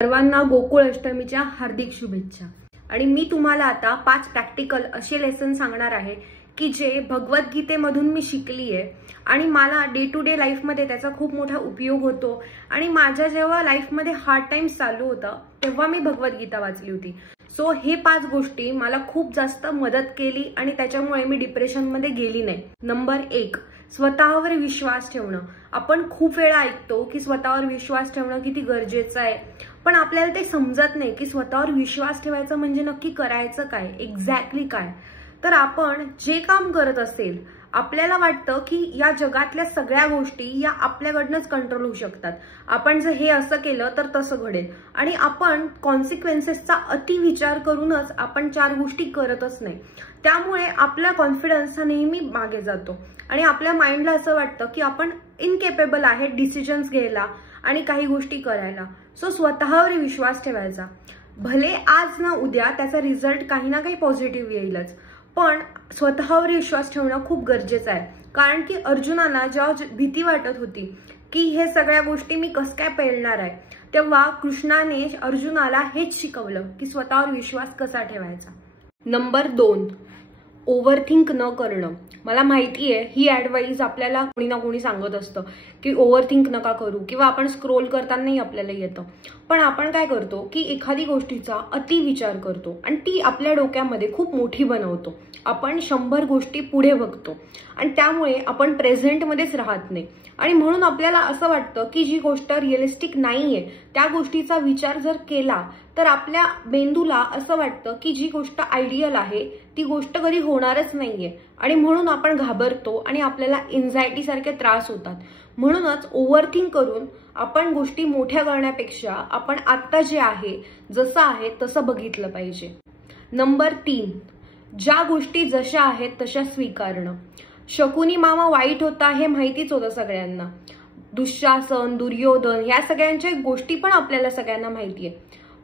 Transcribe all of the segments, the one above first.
सर्वांना गोकुळ अष्टमीच्या हार्दिक शुभेच्छा। आणि मी तुम्हाला आता 5 प्रॅक्टिकल असे लेसन सांगणार आहे की जे भगवद्गीतेमधून मी शिकली आहे आणि मला डे टू डे लाईफ मध्ये त्याचा खूप मोठा उपयोग होतो। आणि माझ्या जेव्हा लाईफ मध्ये हार्ड टाइम्स चालू होता तेव्हा मी भगवद्गीता वाचली होती। सो हे 5 गोष्टी मला खूप जास्त मदत केली आणि त्याच्यामुळे मी डिप्रेशन मध्ये गेली नाही। नंबर 1, स्वतःवर विश्वास ठेवणं। आपण खूप वेळा ऐकतो की स्वतःवर विश्वास ठेवणं किती गरजेचं आहे, पण आपल्याला ते समजत नाही की स्वतःवर विश्वास ठेवायचं म्हणजे नक्की करायचं काय, एक्झॅक्टली काय। तर आपण जे काम करत असेल, आपल्याला वाटतं की या जगातल्या सगळ्या गोष्टी या आपल्याकडनंच कंट्रोल होऊ शकतात। आपण जर हे असं केलं तर तसं घडेल आणि आपण कॉन्सिक्वेन्सेसचा अति विचार करूनच आपण 4 गोष्टी करतच नाही। त्यामुळे आपला कॉन्फिडन्स हा नेहमी मागे जातो आणि आपल्या माइंडला असं वाटतं की आपण इनकेपेबल आहे डिसिजन्स घ्यायला आणि काही गोष्टी करायला। सो स्वतःवर विश्वास ठेवायचा। भले आज ना उद्या त्याचा रिझल्ट काही ना काही पॉझिटिव्ह येईलच, पण स्वतःवर विश्वास ठेवणं खूप गरजेचं आहे। कारण की अर्जुनाला जेव्हा भीती वाटत होती की हे सगळ्या गोष्टी मी कसं काय पेलणार आहे, तेव्हा कृष्णाने अर्जुनाला हेच शिकवलं की स्वतःवर विश्वास कसा ठेवायचा। नंबर 2, ओव्हरथिंक न करणं। मला माहिती आहे ही ॲडवाइस आपल्याला कोणी ना कोणी सांगत असतं की ओव्हरथिंक नका करू किंवा आपण स्क्रोल करतानाही आपल्याला येतं, पण आपण काय करतो की एखादी गोष्टीचा अति विचार करतो आणि ती आपल्या डोक्यामध्ये खूप मोठी बनवतो। आपण 100 गोष्टी पुढे बघतो आणि त्यामुळे आपण प्रेझेंटमध्येच राहत नाही आणि म्हणून आपल्याला असं वाटतं की जी गोष्ट रिअलिस्टिक नाहीये त्या गोष्टीचा विचार जर केला तर आपल्या मेंदूला असं वाटतं की जी गोष्ट आयडियल आहे ती गोष्ट कधी होणारच नाहीये आणि म्हणून आपण घाबरतो आणि आपल्याला एन्झायटी सारखे त्रास होतात। म्हणूनच ओव्हरथिंक करून आपण गोष्टी मोठ्या करण्यापेक्षा आपण आता जे आहे जसं आहे तसं बघितलं पाहिजे। नंबर 3, ज्या गोष्टी जशा आहेत तशा स्वीकारणं। शकुनी मामा वाईट होता हे माहितीच होतं सगळ्यांना, दुःशासन, दुर्योधन या सगळ्यांच्या गोष्टी पण आपल्याला सगळ्यांना माहितीये,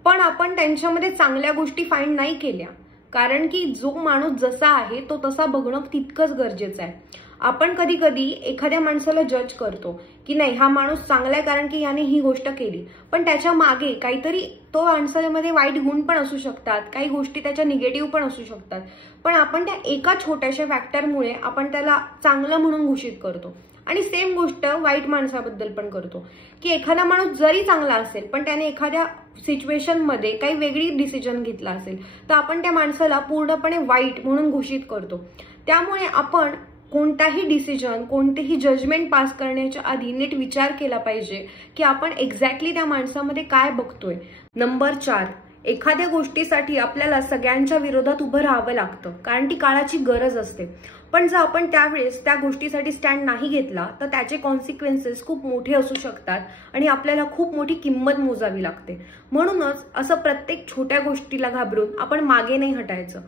पण आपण त्यांच्यामध्ये चांगल्या गोष्टी फाइंड नाही केल्या। कारण की जो माणूस जसा आहे तो तसा बघणं तितकंच गरजेचं आहे। आपण कधी कधी एखाद्या माणसाला जज करतो की नाही हा माणूस चांगला आहे कारण की याने ही गोष्ट केली, पण त्याच्या मागे काहीतरी तो माणसामध्ये वाईट गुण पण असू शकतात, काही गोष्टी त्याच्या निगेटिव्ह पण असू शकतात, पण आपण त्या एका छोट्याशा फॅक्टरमुळे आपण त्याला चांगलं म्हणून घोषित करतो। आणि सेम गोष्ट वाईट माणसाबद्दल पण करतो की एखादा माणूस जरी चांगला असेल पण त्याने एखाद्या सिच्युएशन मध्ये काही वेगळी डिसिजन घेतला असेल तर आपण त्या माणसाला पूर्णपणे वाईट म्हणून घोषित करतो। त्यामुळे आपण कोणताही डिसिजन, कोणतेही जजमेंट पास करण्याच्या आधी नीट विचार केला पाहिजे की आपण एक्झॅक्टली त्या माणसामध्ये काय बघतोय। नंबर 4, एखाद्या गोष्टीसाठी आपल्याला सगळ्यांच्या विरोधात उभं राहावं लागतं कारण ती काळाची गरज असते, पण जर आपण त्यावेळेस त्या गोष्टीसाठी स्टँड नाही घेतला तर त्याचे कॉन्सिक्वेन्सेस खूप मोठे असू शकतात आणि आपल्याला खूप मोठी किंमत मोजावी लागते। म्हणूनच असं प्रत्येक छोट्या गोष्टीला घाबरून आपण मागे नाही हटायचं,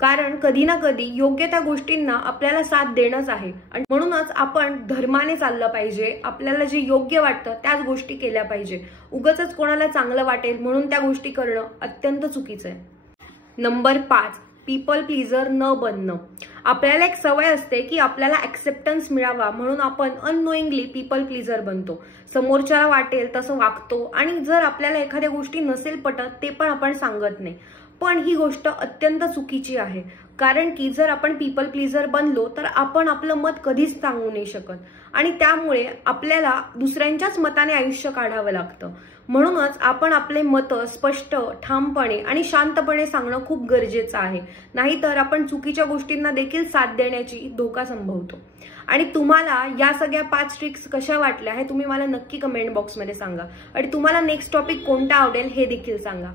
कारण कधी ना कधी योग्य त्या गोष्टींना आपल्याला साथ देणंच आहे। आणि म्हणूनच आपण धर्माने चाललं पाहिजे, आपल्याला जे योग्य वाटतं त्याच गोष्टी केल्या पाहिजे। उगाचच कोणाला चांगलं वाटेल म्हणून त्या गोष्टी करणं अत्यंत चुकीचं आहे। नंबर 5, पीपल प्लीजर न बनणं। आपल्याला एक सवय असते की आपल्याला ऍक्सेप्टन्स मिळावा म्हणून आपण अननोईंगली पीपल प्लीजर बनतो, समोरच्याला वाटेल तसं वागतो आणि जर आपल्याला एखाद्या गोष्टी नसेल पटत ते पण आपण सांगत नाही। पण ही गोष्ट अत्यंत चुकीची आहे, कारण की जर आपण पीपल प्लीजर बनलो तर आपण आपलं मत कधीच सांगू नाही शकत आणि त्यामुळे आपल्याला दुसऱ्यांच्याच मताने आयुष्य काढावं लागतं। म्हणूनच आपण आपले मत स्पष्ट, ठामपणे आणि शांतपणे सांगणं खूप गरजेचं आहे, नाहीतर आपण चुकीच्या गोष्टींना देखील साथ देण्याची धोका संभवतो। आणि तुम्हाला या सगळ्या 5 ट्रिक्स कशा वाटल्या हे तुम्ही मला नक्की कमेंट बॉक्समध्ये सांगा आणि तुम्हाला नेक्स्ट टॉपिक कोणता आवडेल हे देखील सांगा।